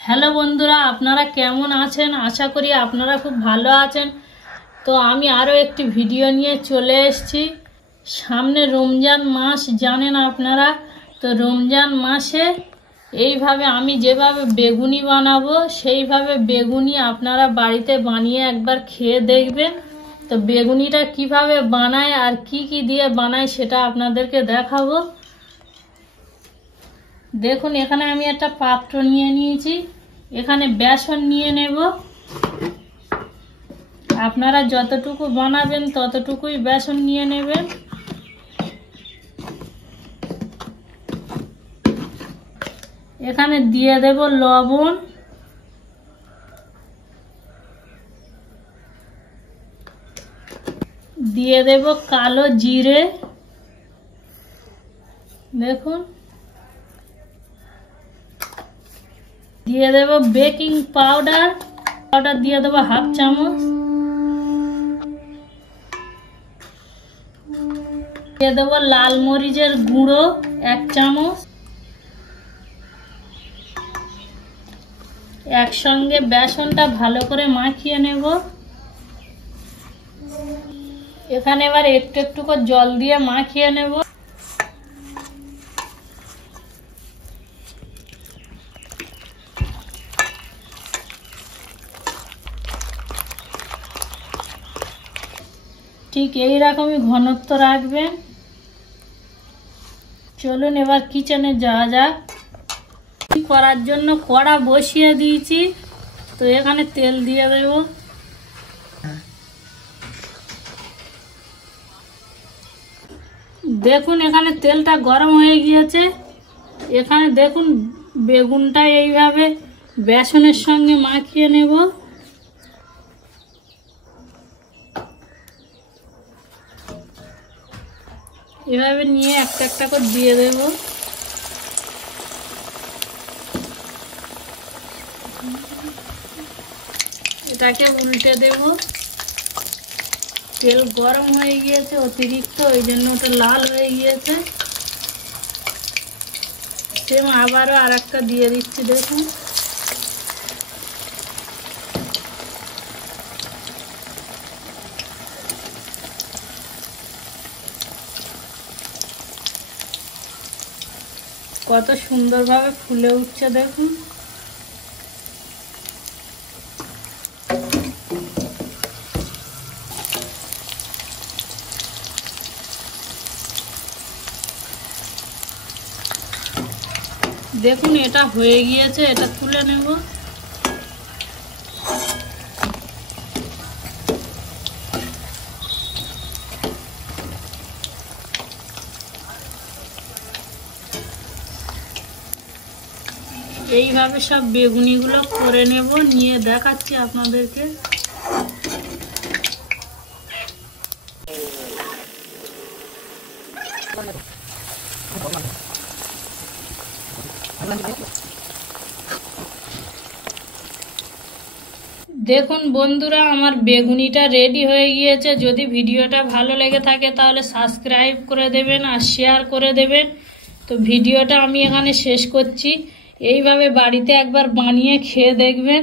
হ্যালো বন্ধুরা, আপনারা কেমন আছেন? আশা করি আপনারা খুব ভালো আছেন। তো আমি আরও একটি ভিডিও নিয়ে চলে এসেছি। সামনে রমজান মাস, জানেন আপনারা। তো রমজান মাসে এইভাবে আমি যেভাবে বেগুনি বানাবো সেইভাবে বেগুনি আপনারা বাড়িতে বানিয়ে একবার খেয়ে দেখবেন। তো বেগুনিটা কিভাবে বানায় আর কি কি দিয়ে বানায় সেটা আপনাদেরকে দেখাবো। দেখুন, এখানে আমি একটা পাত্র নিয়ে নিয়েছি। এখানে বেসন নিয়ে নেব। আপনারা যতটুকু বানাবেন ততটুকুই বেসন নিয়ে নেবেন। এখানে দিয়ে দেব লবণ, দিয়ে দেব কালো জিরে, দেখুন, দিয়ে দেব বেকিং পাউডার, দিয়ে দেব হাফ চামচ, দিয়ে দেব লাল মরিচের গুঁড়ো 1 চামচ। একসঙ্গে বেসনটা ভালো করে মাখিয়ে নেব। এখানে এবার একটু একটু করে জল দিয়ে মাখিয়ে নেব। ঠিক এই রকমই ঘনত্ব রাখবেন। চলুন এবার কিচেনে যাওয়া যাক। করার জন্য কড়া বসিয়ে দিয়েছি। তো এখানে তেল দিয়ে দেব। দেখুন, এখানে তেলটা গরম হয়ে গিয়েছে। এখানে দেখুন, বেগুনটা এইভাবে বেসনের সঙ্গে মাখিয়ে নেব। এভাবে নিয়ে একটা একটা করে দিয়ে দেব। এটাকে উল্টে দেব। তেল গরম হয়ে গিয়েছে অতিরিক্ত, ওই জন্য ওটা লাল হয়ে গিয়েছে। সেম আবারও আর একটা দিয়ে দিচ্ছি। দেখুন, কত সুন্দরভাবে ফুলে উঠছে। দেখুন, দেখুন এটা হয়ে গিয়েছে। এটা তুলে নেব। এইভাবে সব বেগুনিগুলো করে নেব, নিয়ে দেখাচ্ছি আপনাদেরকে। দেখুন বন্ধুরা, আমার বেগুনিটা রেডি হয়ে গিয়েছে। যদি ভিডিওটা ভালো লেগে থাকে তাহলে সাবস্ক্রাইব করে দেবেন আর শেয়ার করে দেবেন। তো ভিডিওটা আমি এখানে শেষ করছি। এইভাবে বাড়িতে একবার বানিয়ে খেয়ে দেখবেন।